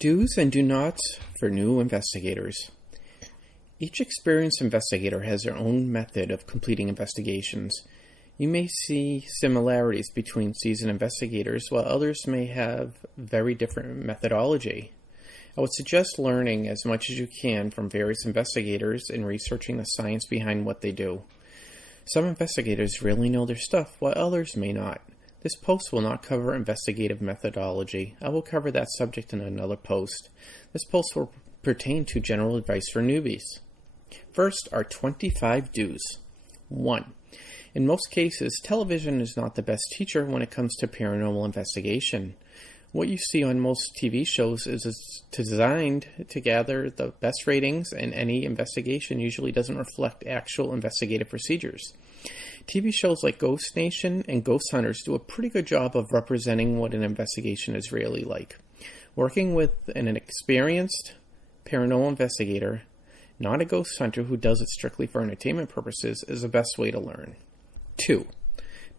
Do's and do nots for new investigators. Each experienced investigator has their own method of completing investigations. You may see similarities between seasoned investigators, while others may have very different methodology. I would suggest learning as much as you can from various investigators and researching the science behind what they do. Some investigators really know their stuff, while others may not. This post will not cover investigative methodology. I will cover that subject in another post. This post will pertain to general advice for newbies. First are 25 do's. 1. In most cases, television is not the best teacher when it comes to paranormal investigation. What you see on most TV shows is designed to gather the best ratings, and any investigation usually doesn't reflect actual investigative procedures. TV shows like Ghost Nation and Ghost Hunters do a pretty good job of representing what an investigation is really like. Working with an experienced paranormal investigator, not a ghost hunter who does it strictly for entertainment purposes, is the best way to learn. 2.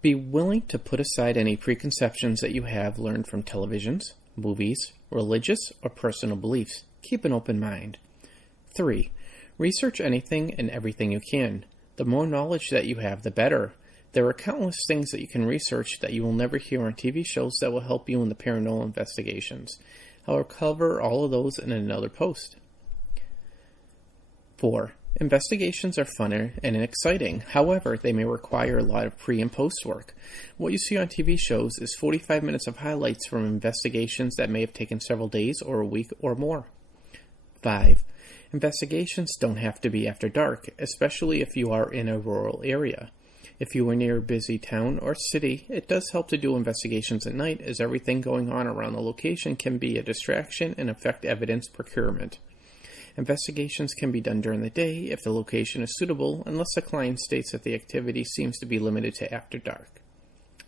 Be willing to put aside any preconceptions that you have learned from televisions, movies, religious, or personal beliefs. Keep an open mind. 3. Research anything and everything you can. The more knowledge that you have, the better. There are countless things that you can research that you will never hear on TV shows that will help you in the paranormal investigations. I will cover all of those in another post. 4. Investigations are fun and exciting. However, they may require a lot of pre- and post-work. What you see on TV shows is 45 minutes of highlights from investigations that may have taken several days or a week or more. 5. Investigations don't have to be after dark, especially if you are in a rural area. If you are near a busy town or city, it does help to do investigations at night, as everything going on around the location can be a distraction and affect evidence procurement. Investigations can be done during the day if the location is suitable, unless the client states that the activity seems to be limited to after dark.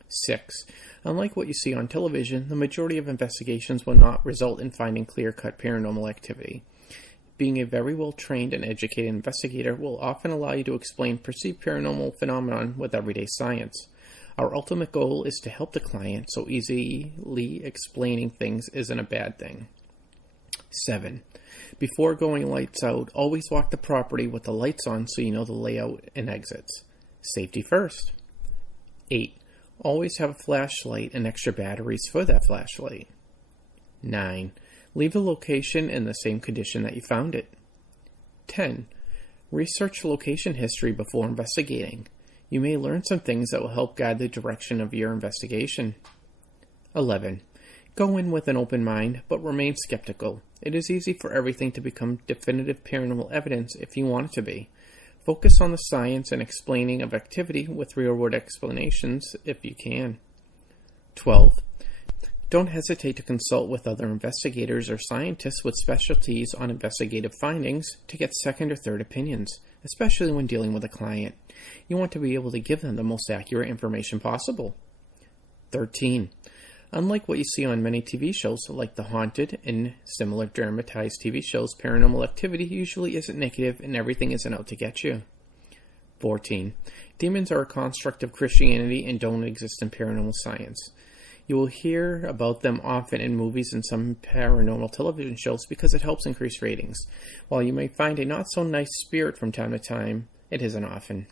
6. Unlike what you see on television, the majority of investigations will not result in finding clear-cut paranormal activity. Being a very well-trained and educated investigator will often allow you to explain perceived paranormal phenomenon with everyday science. Our ultimate goal is to help the client, so easily explaining things isn't a bad thing. 7. Before going lights out, always walk the property with the lights on so you know the layout and exits. Safety first. 8. Always have a flashlight and extra batteries for that flashlight. 9. Leave the location in the same condition that you found it. 10. Research location history before investigating. You may learn some things that will help guide the direction of your investigation. 11. Go in with an open mind, but remain skeptical. It is easy for everything to become definitive paranormal evidence if you want it to be. Focus on the science and explaining of activity with real-world explanations if you can. 12. Don't hesitate to consult with other investigators or scientists with specialties on investigative findings to get second or third opinions, especially when dealing with a client. You want to be able to give them the most accurate information possible. 13. Unlike what you see on many TV shows like The Haunted and similar dramatized TV shows, paranormal activity usually isn't negative and everything isn't out to get you. 14. Demons are a construct of Christianity and don't exist in paranormal science. You will hear about them often in movies and some paranormal television shows because it helps increase ratings. While you may find a not-so-nice spirit from time to time, it isn't often.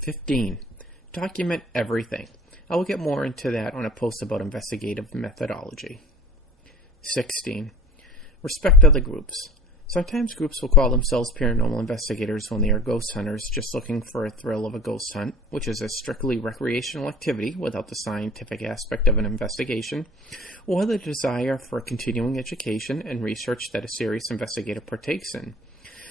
15. Document everything. I will get more into that on a post about investigative methodology. 16. Respect other groups. Sometimes groups will call themselves paranormal investigators when they are ghost hunters just looking for a thrill of a ghost hunt, which is a strictly recreational activity without the scientific aspect of an investigation, or the desire for continuing education and research that a serious investigator partakes in.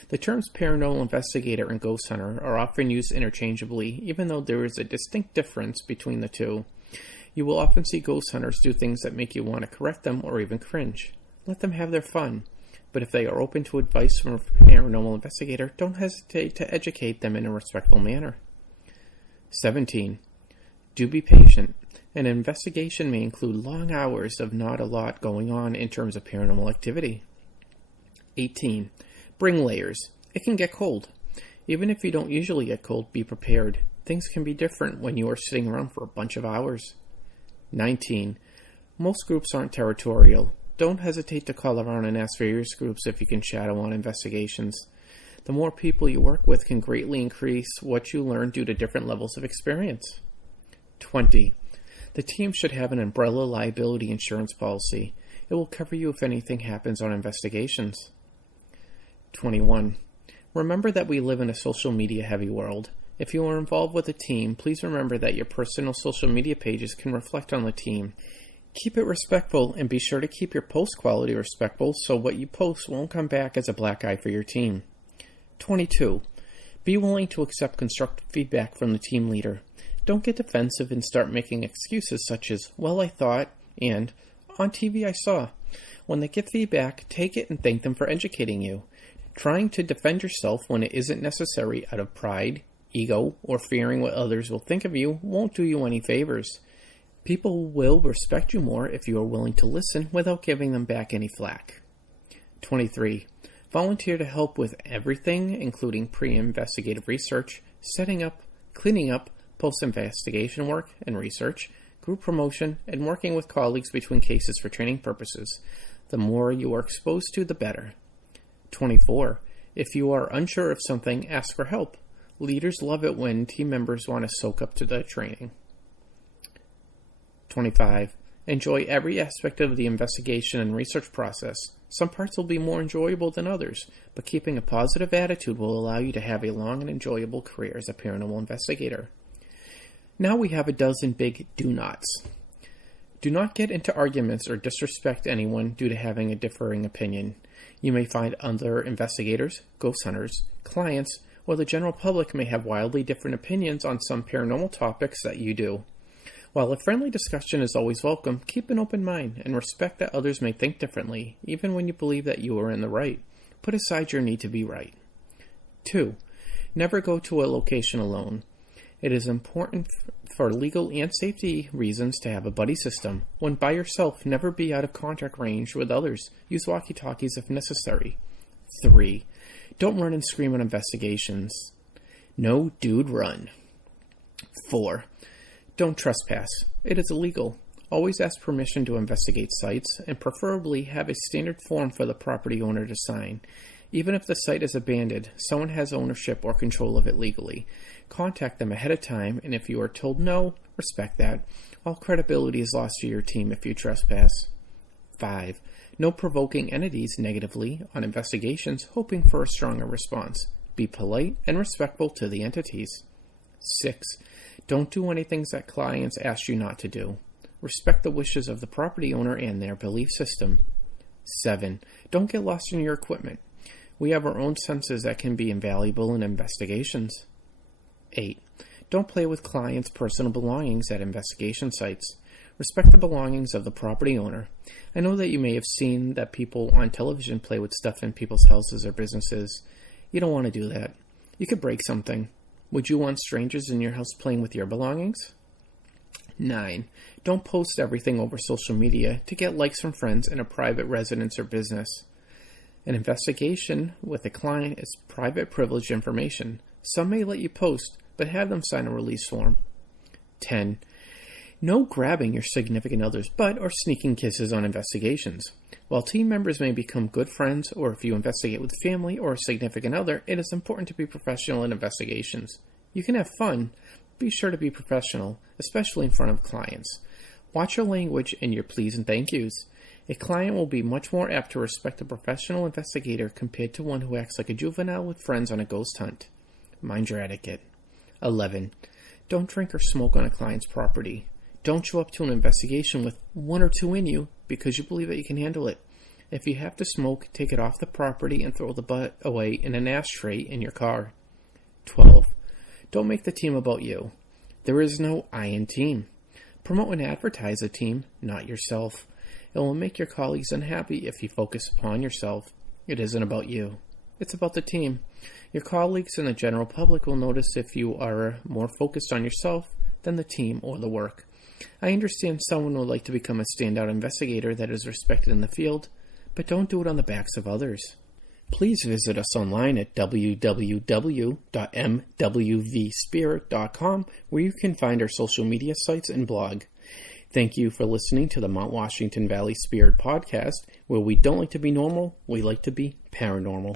The terms paranormal investigator and ghost hunter are often used interchangeably, even though there is a distinct difference between the two. You will often see ghost hunters do things that make you want to correct them or even cringe. Let them have their fun. But if they are open to advice from a paranormal investigator, don't hesitate to educate them in a respectful manner. 17. Do be patient. An investigation may include long hours of not a lot going on in terms of paranormal activity. 18. Bring layers. It can get cold. Even if you don't usually get cold, be prepared. Things can be different when you are sitting around for a bunch of hours. 19. Most groups aren't territorial. Don't hesitate to call around and ask various groups if you can shadow on investigations. The more people you work with can greatly increase what you learn due to different levels of experience. 20. The team should have an umbrella liability insurance policy. It will cover you if anything happens on investigations. 21. Remember that we live in a social media heavy world. If you are involved with a team, please remember that your personal social media pages can reflect on the team. Keep it respectful and be sure to keep your post quality respectful so what you post won't come back as a black eye for your team. 22. Be willing to accept constructive feedback from the team leader. Don't get defensive and start making excuses such as, well, I thought, and on TV I saw. When they give feedback, take it and thank them for educating you. Trying to defend yourself when it isn't necessary out of pride, ego, or fearing what others will think of you won't do you any favors. People will respect you more if you are willing to listen without giving them back any flack. 23. Volunteer to help with everything, including pre-investigative research, setting up, cleaning up, post-investigation work and research, group promotion, and working with colleagues between cases for training purposes. The more you are exposed to, the better. 24. If you are unsure of something, ask for help. Leaders love it when team members want to soak up to the training. 25. Enjoy every aspect of the investigation and research process. Some parts will be more enjoyable than others, but keeping a positive attitude will allow you to have a long and enjoyable career as a paranormal investigator. Now we have a dozen big do-nots. Do not get into arguments or disrespect anyone due to having a differing opinion. You may find other investigators, ghost hunters, clients, or the general public may have wildly different opinions on some paranormal topics that you do. While a friendly discussion is always welcome, keep an open mind and respect that others may think differently, even when you believe that you are in the right. Put aside your need to be right. 2. Never go to a location alone. It is important for legal and safety reasons to have a buddy system. When by yourself, never be out of contact range with others. Use walkie-talkies if necessary. 3. Don't run and scream on investigations. No, dude, run. 4. Don't trespass. It is illegal. Always ask permission to investigate sites, and preferably have a standard form for the property owner to sign. Even if the site is abandoned, someone has ownership or control of it legally. Contact them ahead of time, and if you are told no, respect that. All credibility is lost to your team if you trespass. 5. No provoking entities negatively on investigations, hoping for a stronger response. Be polite and respectful to the entities. 6. Don't do anything that clients ask you not to do. Respect the wishes of the property owner and their belief system. 7. Don't get lost in your equipment. We have our own senses that can be invaluable in investigations. 8. Don't play with clients' personal belongings at investigation sites. Respect the belongings of the property owner. I know that you may have seen that people on television play with stuff in people's houses or businesses. You don't want to do that. You could break something. Would you want strangers in your house playing with your belongings? 9. Don't post everything over social media to get likes from friends in a private residence or business. An investigation with a client is private privileged information. Some may let you post, but have them sign a release form. 10. No grabbing your significant other's butt or sneaking kisses on investigations. While team members may become good friends, or if you investigate with family or a significant other, it is important to be professional in investigations. You can have fun, but be sure to be professional, especially in front of clients. Watch your language and your please and thank yous. A client will be much more apt to respect a professional investigator compared to one who acts like a juvenile with friends on a ghost hunt. Mind your etiquette. 11. Don't drink or smoke on a client's property. Don't show up to an investigation with 1 or 2 in you because you believe that you can handle it. If you have to smoke, take it off the property and throw the butt away in an ashtray in your car. 12. Don't make the team about you. There is no I in team. Promote and advertise a team, not yourself. It will make your colleagues unhappy if you focus upon yourself. It isn't about you. It's about the team. Your colleagues and the general public will notice if you are more focused on yourself than the team or the work. I understand someone would like to become a standout investigator that is respected in the field, but don't do it on the backs of others. Please visit us online at www.mwvspirit.com, where you can find our social media sites and blog. Thank you for listening to the Mount Washington Valley Spirit Podcast, where we don't like to be normal, we like to be paranormal.